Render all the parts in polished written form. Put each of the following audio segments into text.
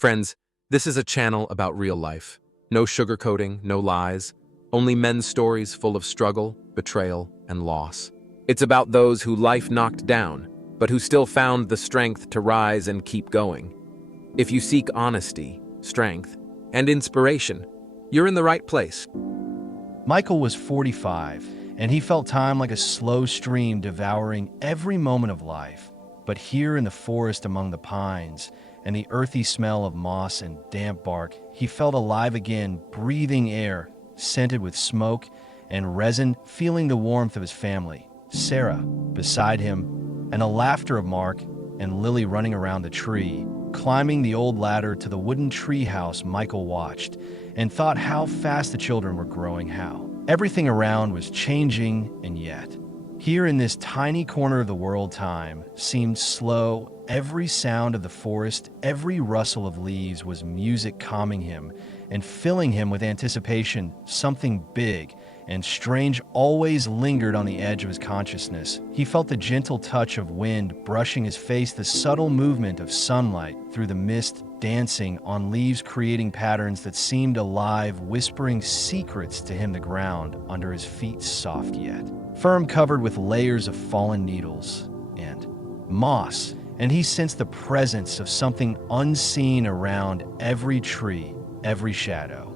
Friends, this is a channel about real life. No sugarcoating, no lies, only men's stories full of struggle, betrayal, and loss. It's about those who life knocked down, but who still found the strength to rise and keep going. If you seek honesty, strength, and inspiration, you're in the right place. Michael was 45, and he felt time like a slow stream devouring every moment of life. But here in the forest among the pines, and the earthy smell of moss and damp bark, he felt alive again, breathing air, scented with smoke and resin, feeling the warmth of his family. Sarah, beside him, and the laughter of Mark and Lily running around the tree, climbing the old ladder to the wooden tree house. Michael watched and thought how fast the children were growing, how everything around was changing, and yet, here in this tiny corner of the world, time seemed slow. Every sound of the forest, every rustle of leaves was music, calming him and filling him with anticipation. Something big and strange always lingered on the edge of his consciousness. He felt the gentle touch of wind brushing his face, the subtle movement of sunlight through the mist dancing on leaves, creating patterns that seemed alive, whispering secrets to him. The ground under his feet, soft yet firm, covered with layers of fallen needles and moss, and he sensed the presence of something unseen around every tree, every shadow.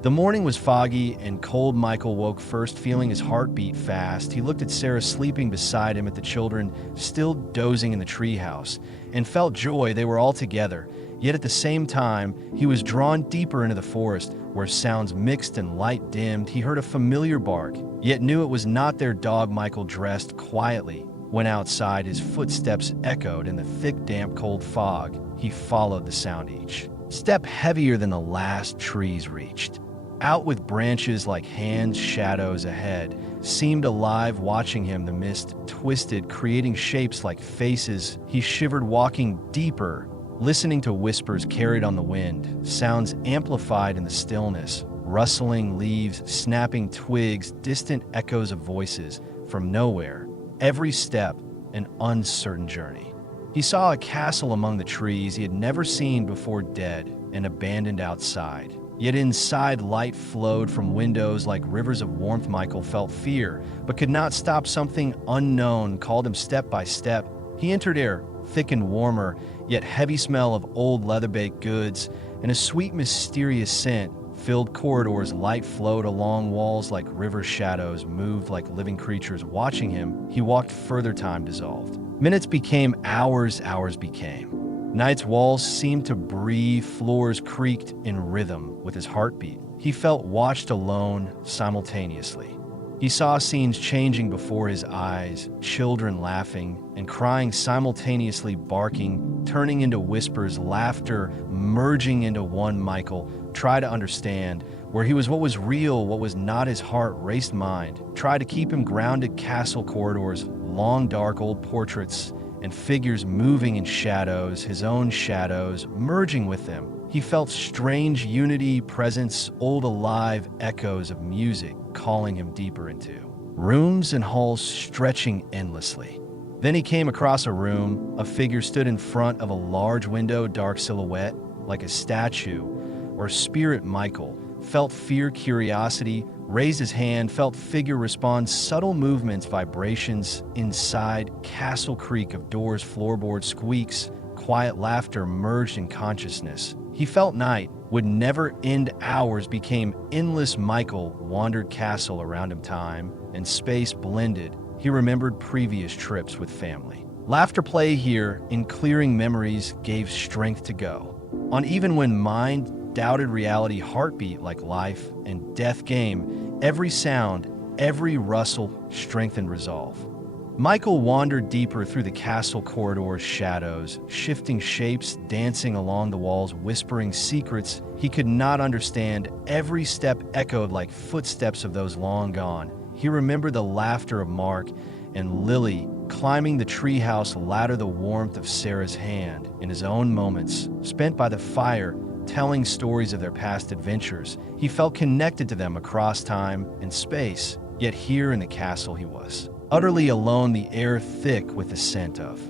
The morning was foggy and cold. Michael woke first, feeling his heart beat fast. He looked at Sarah sleeping beside him, at the children still dozing in the treehouse, and felt joy. They were all together. Yet at the same time, he was drawn deeper into the forest, where sounds mixed and light dimmed. He heard a familiar bark, yet knew it was not their dog. Michael dressed quietly, went outside. His footsteps echoed in the thick, damp, cold fog. He followed the sound, each step heavier than the last trees reached. Out with branches like hands, shadows ahead seemed alive, watching him. The mist twisted, creating shapes like faces. He shivered, walking deeper, listening to whispers carried on the wind, sounds amplified in the stillness, rustling leaves, snapping twigs, distant echoes of voices from nowhere. Every step, an uncertain journey. He saw a castle among the trees he had never seen before, dead and abandoned outside. Yet inside, light flowed from windows like rivers of warmth. Michael felt fear, but could not stop. Something unknown called him step by step. He entered air, thick and warmer, yet heavy smell of old leather-baked goods, and a sweet, mysterious scent filled corridors. Light flowed along walls like river, shadows moved like living creatures watching him. He walked further, time dissolved. Minutes became hours, hours became night's walls seemed to breathe, floors creaked in rhythm with his heartbeat. He felt watched, alone, simultaneously. He saw scenes changing before his eyes, children laughing and crying simultaneously, barking, turning into whispers, laughter merging into one. Michael tried to understand where he was, what was real, what was not. His heart raced, mind tried to keep him grounded. Castle corridors, long dark old portraits and figures moving in shadows, his own shadows merging with them. He felt strange unity, presence, old alive echoes of music calling him deeper into rooms and halls stretching endlessly. Then he came across a room. A figure stood in front of a large window, dark silhouette like a statue or spirit. Michael felt fear, curiosity, raised his hand, felt figure respond, subtle movements, vibrations inside. Castle creak of doors, floorboard squeaks, quiet laughter merged in consciousness. He felt night would never end. Hours became endless. Michael wandered castle around him. Time and space blended. He remembered previous trips with family. Laughter play here in clearing memories gave strength to go on even when mind doubted reality. Heartbeat like life and death game. Every sound, every rustle strengthened resolve. Michael wandered deeper through the castle corridors, shadows, shifting shapes, dancing along the walls, whispering secrets he could not understand. Every step echoed like footsteps of those long gone. He remembered the laughter of Mark and Lily climbing the treehouse ladder, the warmth of Sarah's hand in his own moments spent by the fire, telling stories of their past adventures. He felt connected to them across time and space. Yet here in the castle he was utterly alone, the air thick with the scent of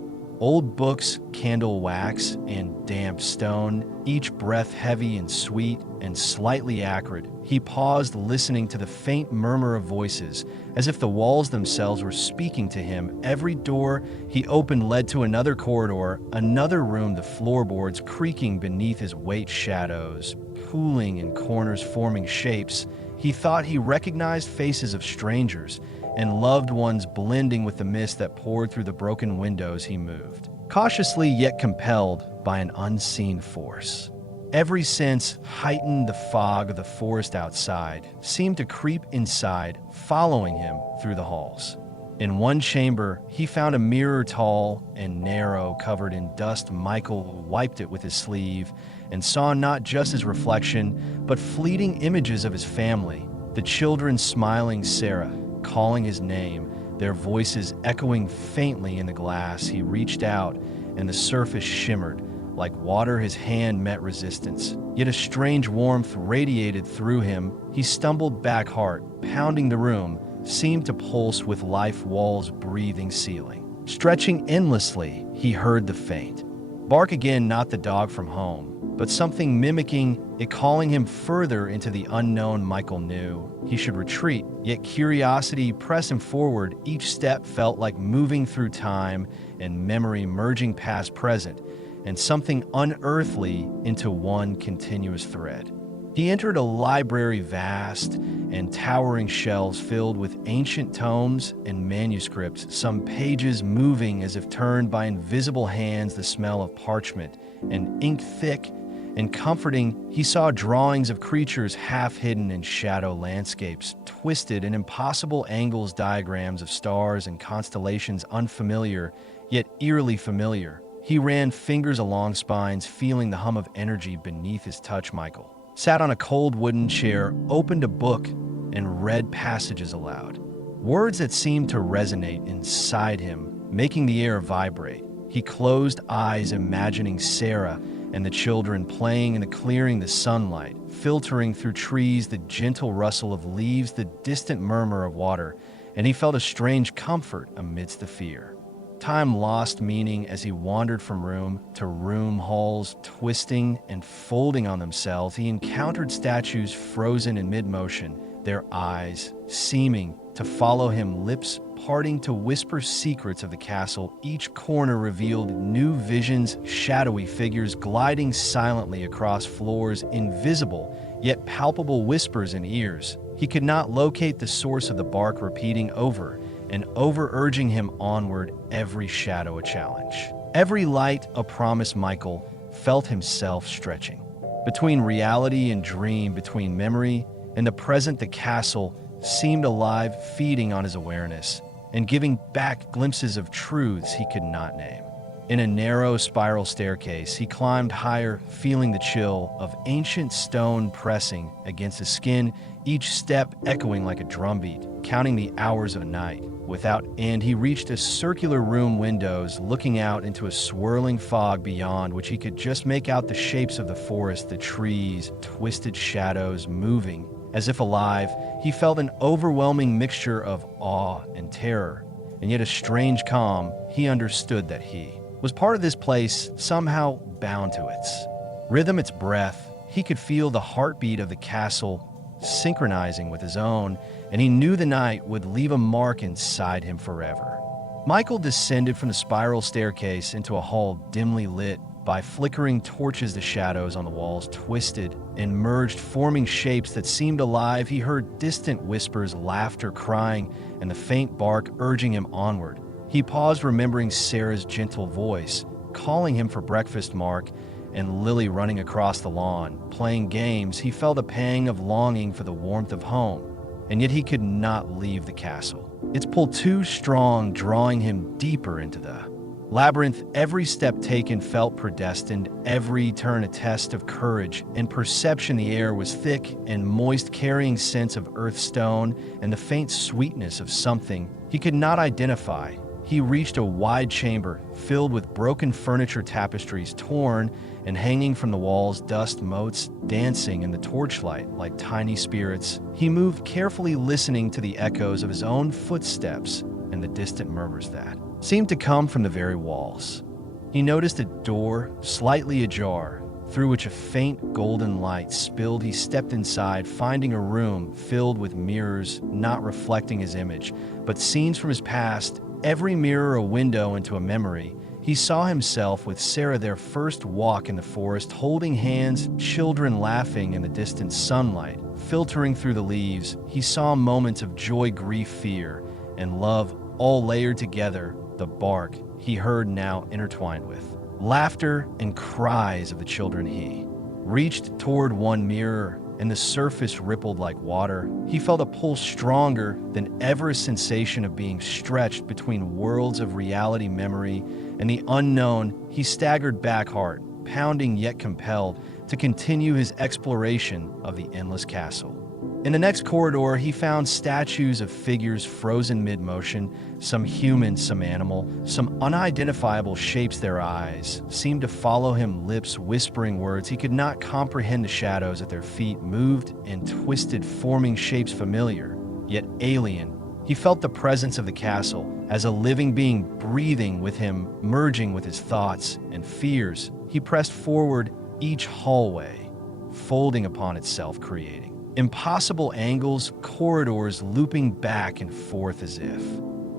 Old books, candle wax, and damp stone, each breath heavy and sweet and slightly acrid. He paused, listening to the faint murmur of voices, as if the walls themselves were speaking to him. Every door he opened led to another corridor, another room, the floorboards creaking beneath his weight, shadows pooling in corners, forming shapes. He thought he recognized faces of strangers and loved ones blending with the mist that poured through the broken windows. He moved, cautiously yet compelled by an unseen force. Every sense heightened. The fog of the forest outside seemed to creep inside, following him through the halls. In one chamber, he found a mirror, tall and narrow, covered in dust. Michael wiped it with his sleeve and saw not just his reflection, but fleeting images of his family, the children smiling, Sarah calling his name, their voices echoing faintly in the glass. He reached out, and the surface shimmered like water. His hand met resistance, yet a strange warmth radiated through him. He stumbled back, heart pounding. The room seemed to pulse with life, walls breathing, ceiling stretching endlessly. He heard the faint bark again, not the dog from home, but something mimicking it, calling him further into the unknown. Michael knew he should retreat, yet curiosity pressed him forward. Each step felt like moving through time and memory, merging past, present, and something unearthly into one continuous thread. He entered a library, vast and towering, shelves filled with ancient tomes and manuscripts, some pages moving as if turned by invisible hands. The smell of parchment and ink, thick and comforting. He saw drawings of creatures half hidden in shadow, landscapes twisted in impossible angles, diagrams of stars and constellations, unfamiliar yet eerily familiar. He ran fingers along spines, feeling the hum of energy beneath his touch. Michael sat on a cold wooden chair, opened a book, and read passages aloud. Words that seemed to resonate inside him, making the air vibrate. He closed eyes, imagining Sarah and the children playing in the clearing, the sunlight filtering through trees, the gentle rustle of leaves, the distant murmur of water, and he felt a strange comfort amidst the fear. Time lost meaning as he wandered from room to room, halls twisting and folding on themselves. He encountered statues frozen in mid-motion, their eyes seeming to follow him, lips parting to whisper secrets of the castle. Each corner revealed new visions, shadowy figures gliding silently across floors, invisible yet palpable whispers in ears. He could not locate the source of the bark, repeating over and over, urging him onward, every shadow a challenge, every light a promise. Michael felt himself stretching between reality and dream, between memory and the present. The castle seemed alive, feeding on his awareness and giving back glimpses of truths he could not name. In a narrow spiral staircase, he climbed higher, feeling the chill of ancient stone pressing against his skin, each step echoing like a drumbeat, counting the hours of night without end. He reached a circular room, windows looking out into a swirling fog beyond which he could just make out the shapes of the forest, the trees, twisted shadows moving as if alive. He felt an overwhelming mixture of awe and terror, and yet a strange calm. He understood that he was part of this place, somehow bound to its rhythm, its breath. He could feel the heartbeat of the castle synchronizing with his own, and he knew the night would leave a mark inside him forever. Michael descended from the spiral staircase into a hall dimly lit by flickering torches. The shadows on the walls twisted and merged, forming shapes that seemed alive. He heard distant whispers, laughter, crying, and the faint bark urging him onward. He paused, remembering Sarah's gentle voice, calling him for breakfast, Mark, and Lily running across the lawn, playing games. He felt a pang of longing for the warmth of home, and yet he could not leave the castle. Its pull too strong, drawing him deeper into the labyrinth. Every step taken felt predestined, every turn a test of courage and perception. The air was thick and moist, carrying scents of earth, stone, and the faint sweetness of something he could not identify. He reached a wide chamber filled with broken furniture, tapestries torn and hanging from the walls, dust motes dancing in the torchlight like tiny spirits. He moved carefully, listening to the echoes of his own footsteps and the distant murmurs that seemed to come from the very walls. He noticed a door, slightly ajar, through which a faint golden light spilled. He stepped inside, finding a room filled with mirrors not reflecting his image, but scenes from his past, every mirror a window into a memory. He saw himself with Sarah, their first walk in the forest, holding hands, children laughing in the distant sunlight, filtering through the leaves. He saw moments of joy, grief, fear, and love, all layered together. The bark he heard now intertwined with laughter and cries of the children. He reached toward one mirror, and the surface rippled like water. He felt a pull stronger than ever, a sensation of being stretched between worlds of reality, memory, and the unknown. He staggered back, heart pounding yet compelled to continue his exploration of the endless castle. In the next corridor, he found statues of figures frozen mid-motion, some human, some animal, some unidentifiable shapes. Their eyes seemed to follow him, lips whispering words he could not comprehend. The shadows at their feet moved and twisted, forming shapes familiar, yet alien. He felt the presence of the castle as a living being breathing with him, merging with his thoughts and fears. He pressed forward, each hallway folding upon itself, creating impossible angles, corridors looping back and forth as if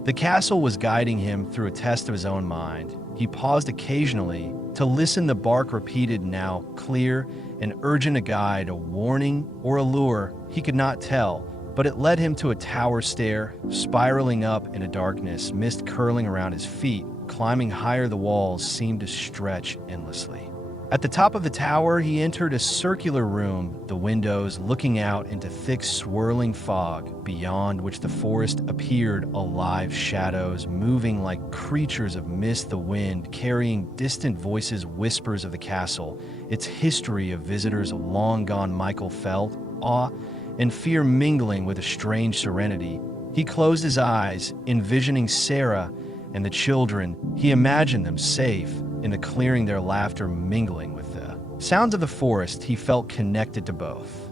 the castle was guiding him through a test of his own mind. He paused occasionally to listen. The bark repeated, now clear and urgent, a guide, a warning, or a lure. He could not tell, but it led him to a tower stair, spiraling up into darkness, mist curling around his feet. Climbing higher, the walls seemed to stretch endlessly. At the top of the tower, he entered a circular room, the windows looking out into thick, swirling fog, beyond which the forest appeared alive, shadows moving like creatures of mist, the wind carrying distant voices, whispers of the castle, its history of visitors long gone. Michael felt awe and fear mingling with a strange serenity. He closed his eyes, envisioning Sarah and the children. He imagined them safe in the clearing, their laughter mingling with the sounds of the forest. He felt connected to both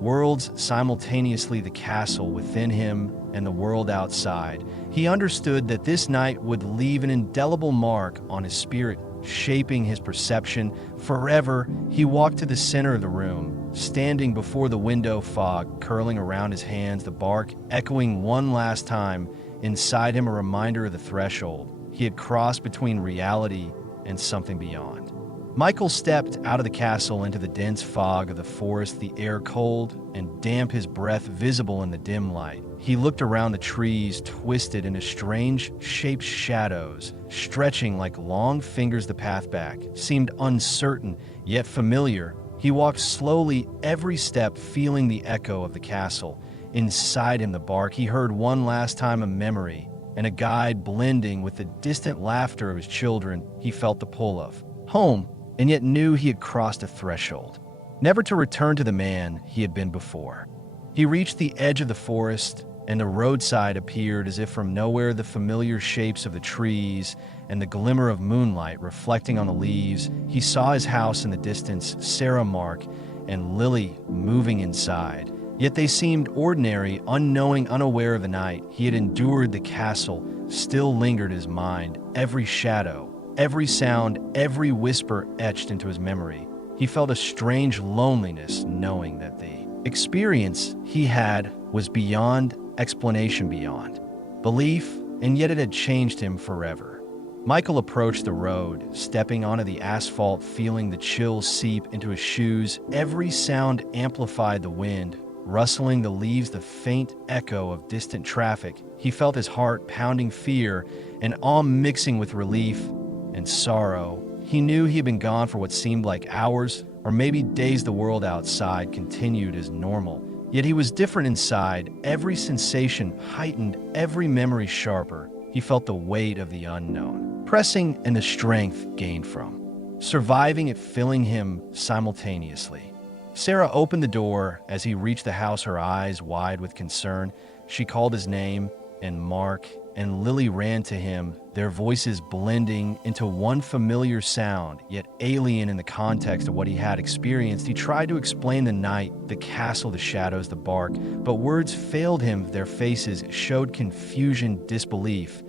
worlds simultaneously, the castle within him and the world outside. He understood that this night would leave an indelible mark on his spirit, shaping his perception forever. He walked to the center of the room, standing before the window, fog curling around his hands, the bark echoing one last time inside him, a reminder of the threshold he had crossed between reality and something beyond. Michael stepped out of the castle into the dense fog of the forest, the air cold and damp, his breath visible in the dim light. He looked around, the trees twisted into strange shaped shadows, stretching like long fingers. The path back seemed uncertain yet familiar. He walked slowly, every step feeling the echo of the castle inside him. The bark he heard one last time, a memory and a guide blending with the distant laughter of his children. He felt the pull of home, and yet knew he had crossed a threshold, never to return to the man he had been before. He reached the edge of the forest, and the roadside appeared as if from nowhere, the familiar shapes of the trees and the glimmer of moonlight reflecting on the leaves. He saw his house in the distance, Sarah, Mark, and Lily moving inside. Yet they seemed ordinary, unknowing, unaware of the night he had endured. The castle still lingered his mind, every shadow, every sound, every whisper etched into his memory. He felt a strange loneliness, knowing that the experience he had was beyond explanation, beyond belief, and yet it had changed him forever. Michael approached the road, stepping onto the asphalt, feeling the chills seep into his shoes. Every sound amplified, the wind rustling the leaves, the faint echo of distant traffic. He felt his heart pounding, fear and awe mixing with relief and sorrow. He knew he had been gone for what seemed like hours, or maybe days. The world outside continued as normal, yet he was different inside. Every sensation heightened, every memory sharper. He felt the weight of the unknown pressing, and the strength gained from surviving it filling him simultaneously. Sarah opened the door as he reached the house, her eyes wide with concern. She called his name, and Mark and Lily ran to him, their voices blending into one familiar sound, yet alien in the context of what he had experienced. He tried to explain the night, the castle, the shadows, the bark, but words failed him. Their faces showed confusion, disbelief.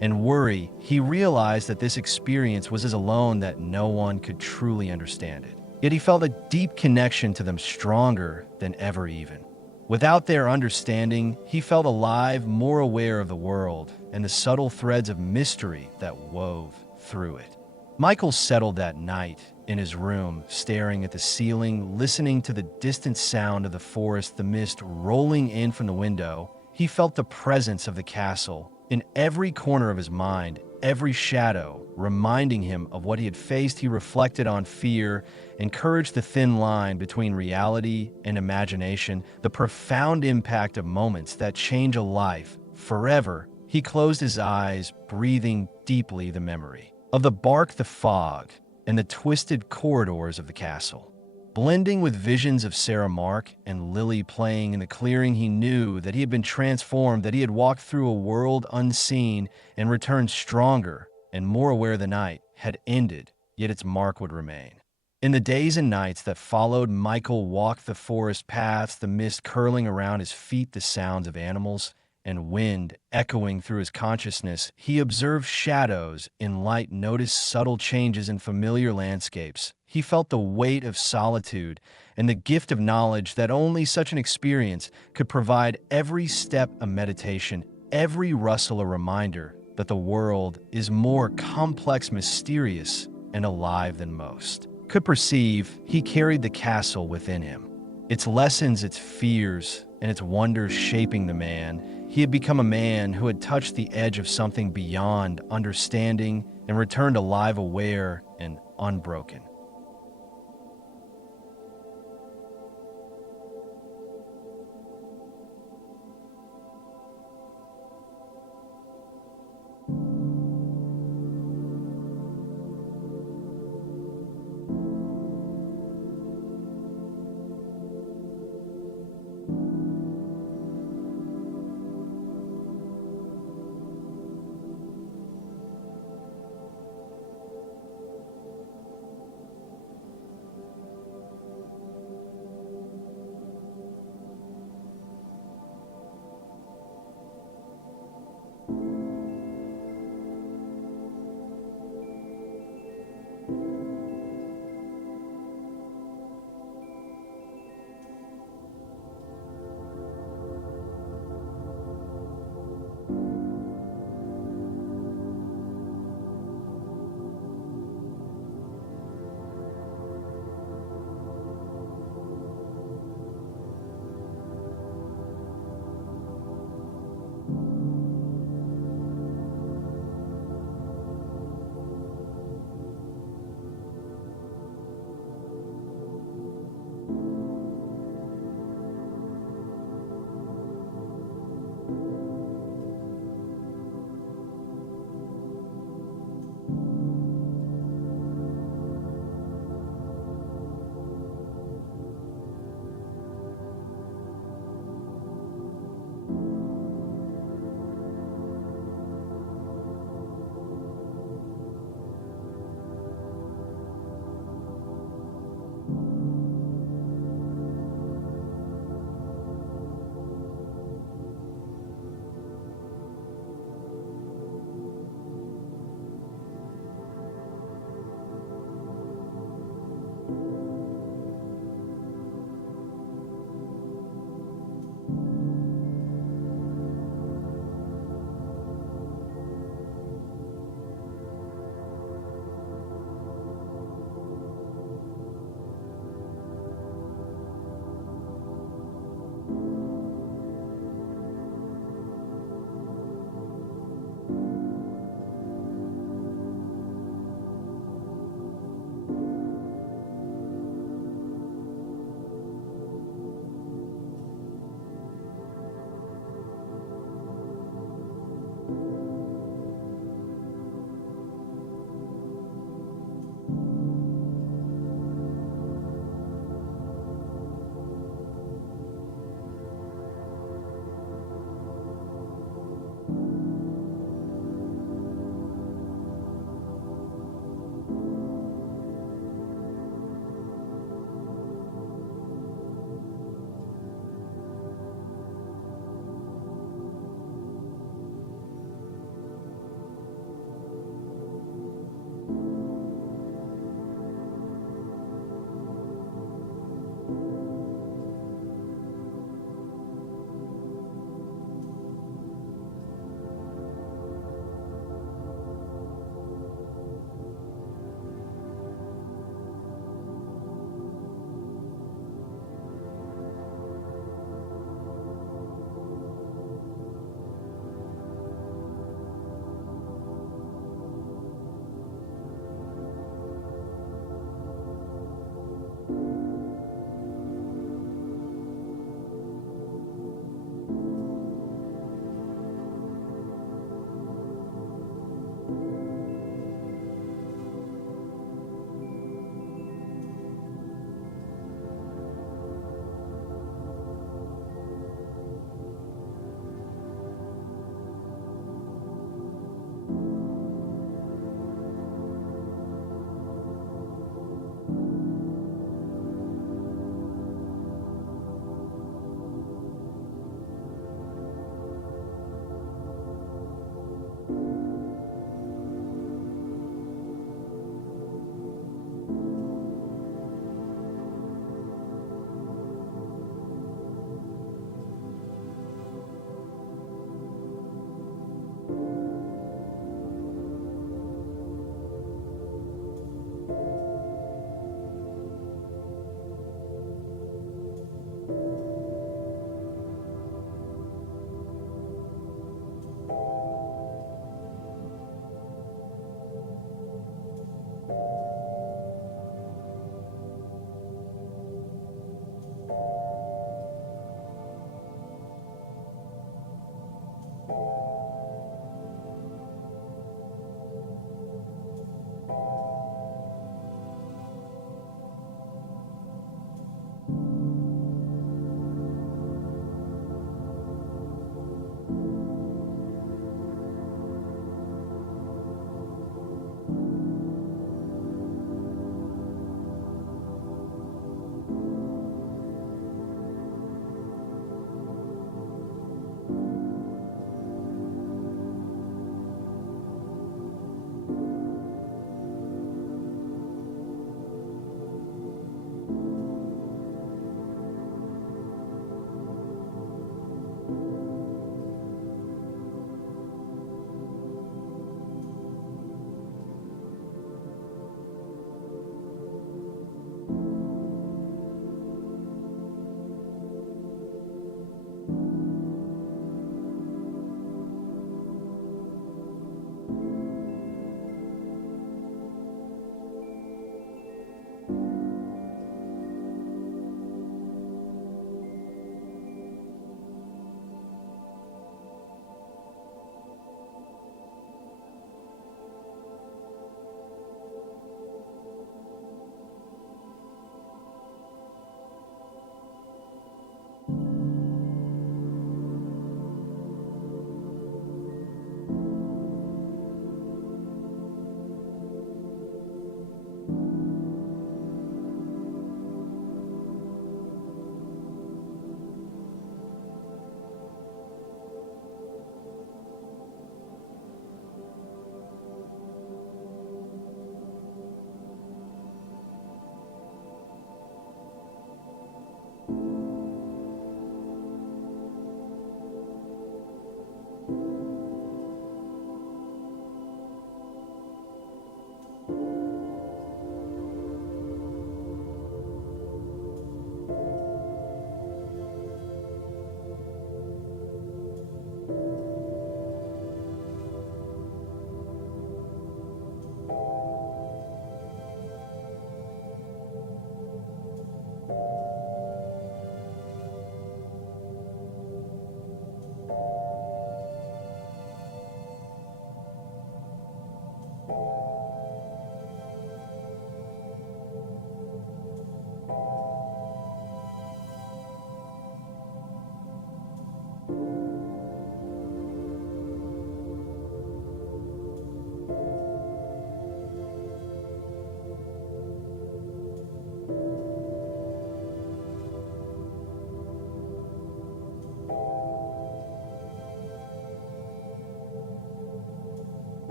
and worry, he realized that this experience was as alone that no one could truly understand it. Yet he felt a deep connection to them, stronger than ever even. Without their understanding, he felt alive, more aware of the world and the subtle threads of mystery that wove through it. Michael settled that night in his room, staring at the ceiling, listening to the distant sound of the forest, the mist rolling in from the window. He felt the presence of the castle in every corner of his mind, every shadow reminding him of what he had faced. He reflected on fear, encouraged the thin line between reality and imagination, the profound impact of moments that change a life forever. He closed his eyes, breathing deeply the memory of the bark, the fog, and the twisted corridors of the castle. Blending with visions of Sarah Mark and Lily playing in the clearing, he knew that he had been transformed, that he had walked through a world unseen and returned stronger and more aware. The night had ended, yet its mark would remain. In the days and nights that followed, Michael walked the forest paths, the mist curling around his feet, the sounds of animals and wind echoing through his consciousness. He observed shadows in light, noticed subtle changes in familiar landscapes. He felt the weight of solitude and the gift of knowledge that only such an experience could provide. Every step a meditation, every rustle a reminder that the world is more complex, mysterious, and alive than most could perceive. He carried the castle within him, its lessons, its fears, and its wonders shaping the man. He had become a man who had touched the edge of something beyond understanding and returned alive, aware, and unbroken.